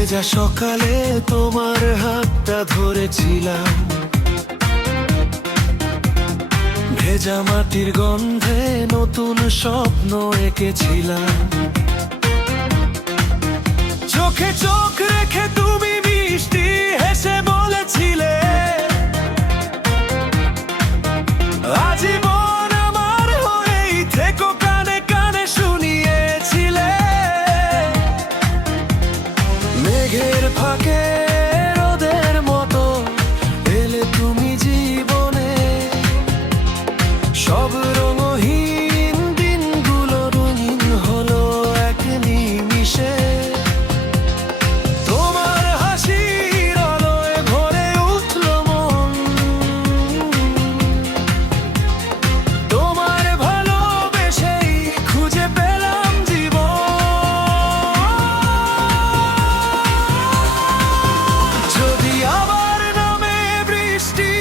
ভেজা সকালে তোমার হাতটা ধরেছিলাম, ভেজা মাটির গন্ধে নতুন স্বপ্ন এঁকেছিলাম। চোখে চোখ রেখে তুমি মিষ্টি হেসে বলেছিলে, আজীবন আমার হয়েই থেকো, কানে কানে শুনিয়েছিলে। মেঘের ফাঁকে রোদের মতো এলে তুমি জীবনে, সব রঙহীন দিনগুলো রঙিন হলো এক নিমিষে। তোমার হাসির আলোয় ভরে উঠল মন, তোমার ভালোবেসেই খুঁজে পেলাম জীবন। যদি আবার নামে বৃষ্টি,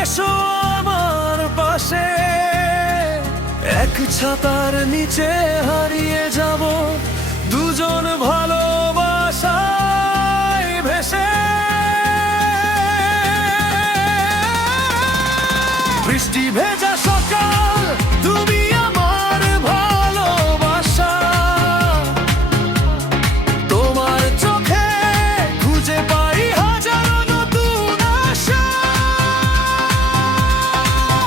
এসো আমার পাশে, এক ছাতার নিচে হারিয়ে যাব দুজন ভালোবাসায় ভেসে। বৃষ্টি ভেজা সকাল, তুমি আমার ভালোবাসা, তোমার চোখে খুঁজে পাই হাজারো নতুন আশা।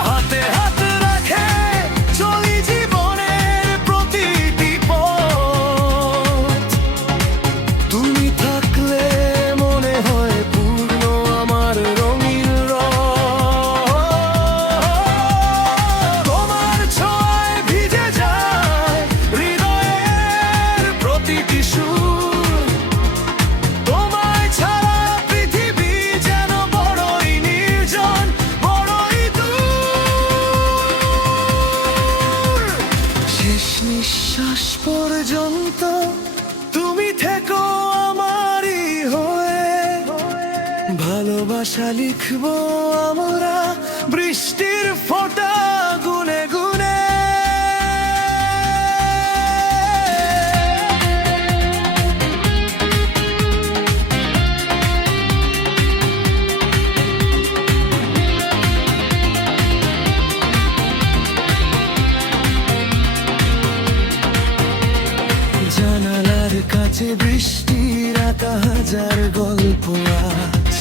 হাতে হাত রাখে চলি জীবনের প্রতিটি পথ, তুমি থাকলে মনে হয় পূর্ণ আমার রঙিন রথ। তোমার ছোঁয়ায় ভিজে যায় হৃদয়ের প্রতিটি সুর, তোমায় ছাড়া পৃথিবী যেন বড়ই নির্জন, বড়ই দূর। শেষ নিঃশ্বাস পর্যন্ত তুমি থেকো আমারই হয়ে, ভালোবাসা লিখবো আমরা বৃষ্টির ফোঁটা গুনে গুনে। জানালার কাছে বৃষ্টির আঁকা হাজার গল্প আজ,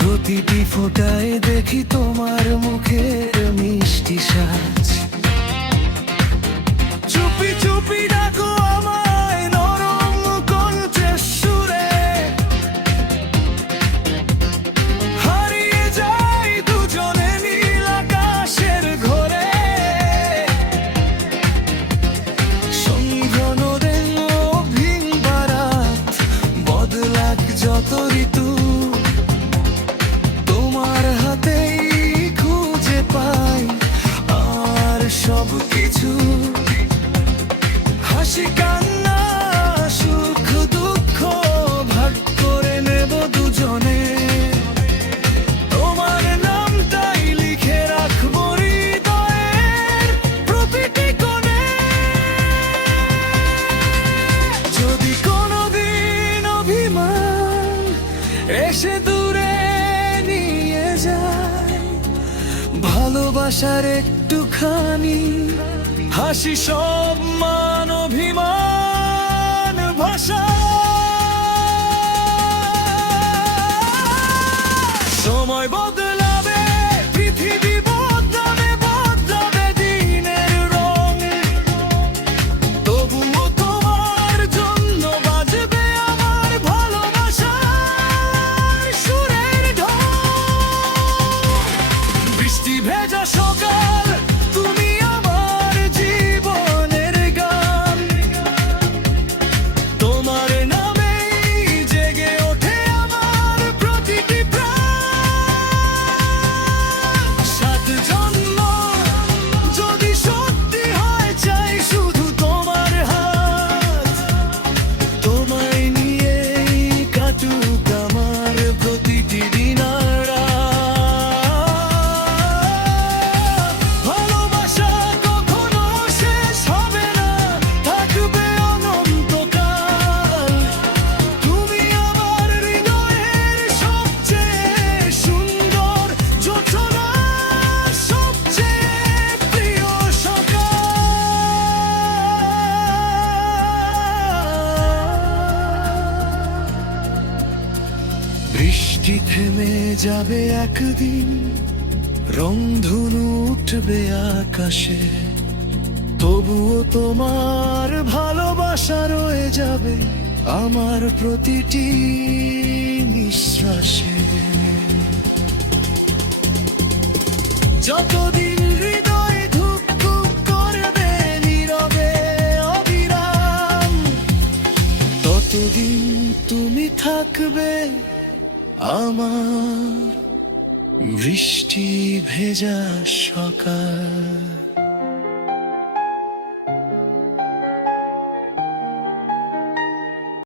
প্রতিটি ফোঁটায় দেখি তোমার মুখের মিষ্টি সাজ। চুপি চুপি ডাকো আমায় নরম কণ্ঠের সুরে, হারিয়ে যাই দুজনে নীল আকাশের ঘোরে। সন্ধ্যা নদের অভিন বারাত, বদলাক যত ঋতু, তোমার হাতেই খুঁজে পাই আর সব কিছু। হাসি কান্না সুখ দুঃখ ভাগ করে নেব দুজনে, তোমার নামটাই লিখে রাখবো হৃদয়ের প্রতিটি কোণে। যদি কোনোদিন অভিমান এসে দূরে নিয়ে যায়, ভালোবাসার একটুখানি হাসি সব মান অভিমান ভাষা। সময় বদলাবে, পৃথিবী বদলাবে, বদলাবে দিনের রং, তবুও তোমার জন্য বাজবে আমার ভালোবাসার সুরের ঢং। বৃষ্টি ভেজা সকাল, তুমি আমার জীবনের গান, তোমার নামেই জেগে ওঠে আমার প্রতিটি প্রাণ। সাত জন্ম যদি সত্যি হয়, চাই শুধু তোমার হাত, তোমায় নিয়েই কাটুক আমার প্রতিটি দিন আর রাত। যাবে একদিন, রংধনু উঠবে আকাশে, তবুও তোমার ভালোবাসা রয়ে যাবে আমার প্রতিটি নিঃশ্বাসে। যতদিন হৃদয় ধুক ধুক করবে নীরবে অবিরাম, ততদিন তুমি থাকবে আমার বৃষ্টি ভেজা সকাল।